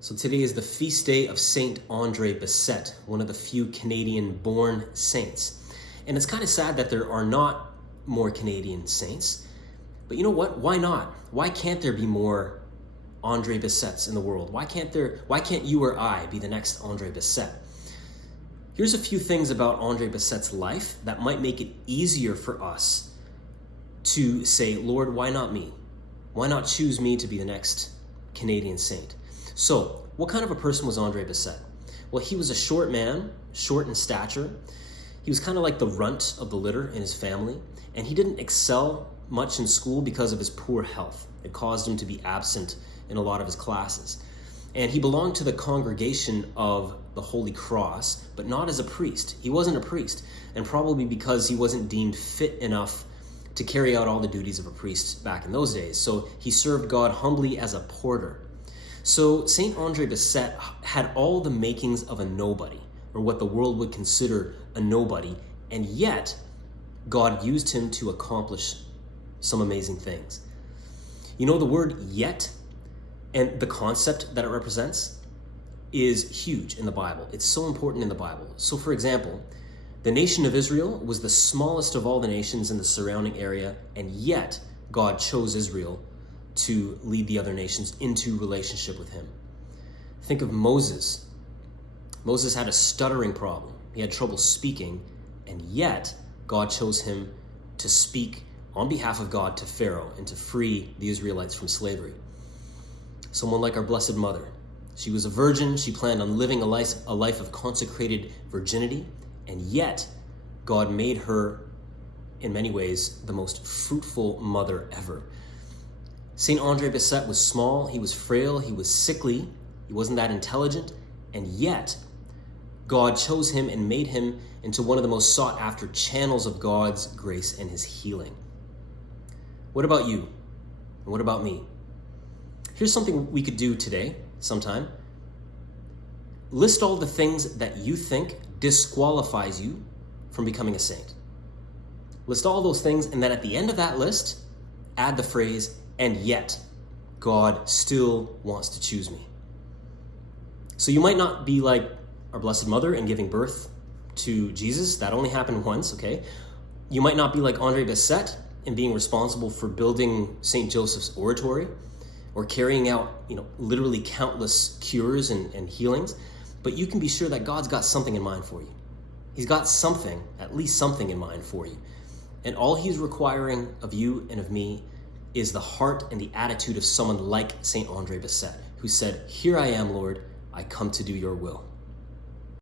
So today is the feast day of Saint Andre Bessette, one of the few Canadian-born saints. And it's kind of sad that there are not more Canadian saints. But you know what? Why not? Why can't there be more Andre Bessettes in the world? Why can't you or I be the next Andre Bessette? Here's a few things about Andre Bessette's life that might make it easier for us to say, Lord, why not me? Why not choose me to be the next Canadian saint? So, what kind of a person was Andre Bessette? Well, he was a short man, short in stature. He was kind of like the runt of the litter in his family, and he didn't excel much in school because of his poor health. It caused him to be absent in a lot of his classes. And he belonged to the congregation of the Holy Cross, but not as a priest. He wasn't a priest, and probably because he wasn't deemed fit enough to carry out all the duties of a priest back in those days. So he served God humbly as a porter. So Saint Andre Bessette had all the makings of a nobody, or what the world would consider a nobody, and yet God used him to accomplish some amazing things. You know, the word yet and the concept that it represents is huge in the Bible. It's so important in the Bible. So for example, the nation of Israel was the smallest of all the nations in the surrounding area, and yet God chose Israel to lead the other nations into relationship with him. Think of Moses. Moses had a stuttering problem. He had trouble speaking, and yet God chose him to speak on behalf of God to Pharaoh and to free the Israelites from slavery. Someone like our Blessed Mother. She was a virgin. She planned on living a life of consecrated virginity, and yet God made her, in many ways, the most fruitful mother ever. Saint Andre Bessette was small, he was frail, he was sickly, he wasn't that intelligent, and yet God chose him and made him into one of the most sought after channels of God's grace and his healing. What about you? And what about me? Here's something we could do today, sometime. List all the things that you think disqualifies you from becoming a saint. List all those things, and then at the end of that list, add the phrase, and yet God still wants to choose me. So you might not be like our Blessed Mother in giving birth to Jesus. That only happened once, okay? You might not be like Andre Bessette in being responsible for building St. Joseph's Oratory or carrying out, literally countless cures and healings, but you can be sure that God's got something in mind for you. He's got something, at least something in mind for you. And all he's requiring of you and of me is the heart and the attitude of someone like St. Andre Bessette, who said, "Here I am, Lord, I come to do your will."